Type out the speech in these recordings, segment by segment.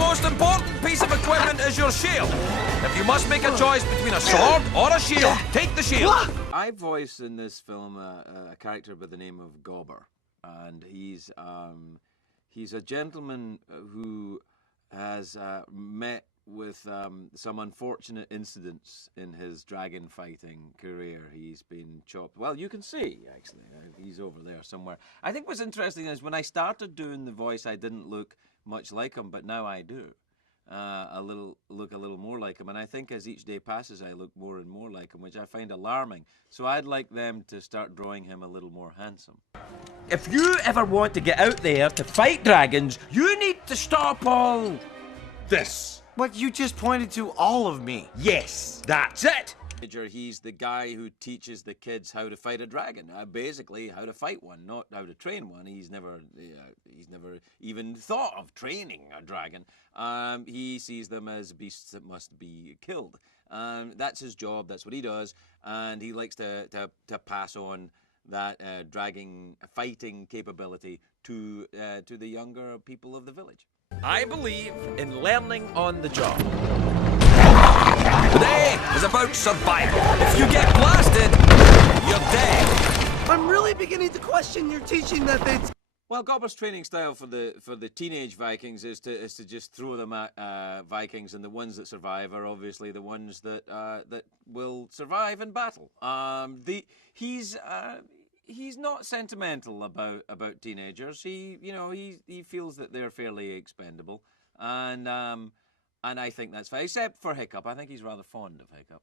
most important piece of equipment is your shield. If you must make a choice between a sword or a shield, take the shield. I voice in this film a character by the name of Gobber, and he's a gentleman who has met with some unfortunate incidents in his dragon fighting career. He's been chopped. Well, you can see, actually. He's over there somewhere. I think what's interesting is when I started doing the voice, I didn't look much like him, but now I do. Look a little more like him, and I think as each day passes I look more and more like him, which I find alarming. So I'd like them to start drawing him a little more handsome. If you ever want to get out there to fight dragons, you need to stop all this. But you just pointed to all of me. Yes, that's it. He's the guy who teaches the kids how to fight a dragon. Basically, how to fight one, not how to train one. He's never even thought of training a dragon. He sees them as beasts that must be killed. That's his job. That's what he does, and he likes to pass on that dragon fighting capability to the younger people of the village. I believe in learning on the job. Today is about survival. If you get blasted, you're dead. I'm really beginning to question your teaching methods. Well, Gobber's training style for the teenage Vikings is to just throw them at Vikings, and the ones that survive are obviously the ones that will survive in battle. He's not sentimental about teenagers. He feels that they're fairly expendable, and I think that's fine, except for Hiccup. I think he's rather fond of Hiccup.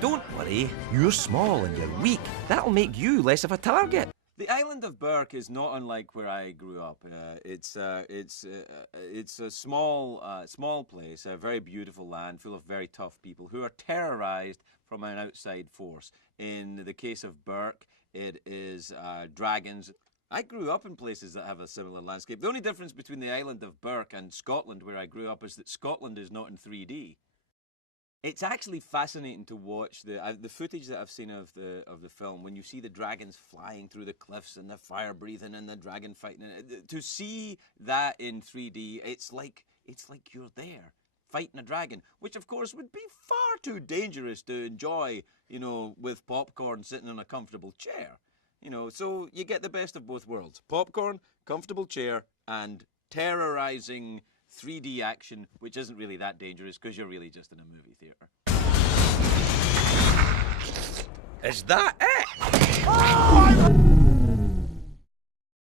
Don't worry, you're small and you're weak. That'll make you less of a target. The island of Berk is not unlike where I grew up. It's a small place, a very beautiful land full of very tough people who are terrorized from an outside force. In the case of Berk, it is dragons. I grew up in places that have a similar landscape. The only difference between the island of Berk and Scotland, where I grew up, is that Scotland is not in 3D. It's actually fascinating to watch the footage that I've seen of the film. When you see the dragons flying through the cliffs and the fire breathing and the dragon fighting, to see that in 3D, it's like you're there fighting a dragon, which of course would be far too dangerous to enjoy, with popcorn sitting in a comfortable chair. So you get the best of both worlds. Popcorn, comfortable chair, and terrorizing 3D action, which isn't really that dangerous because you're really just in a movie theater. Is that it?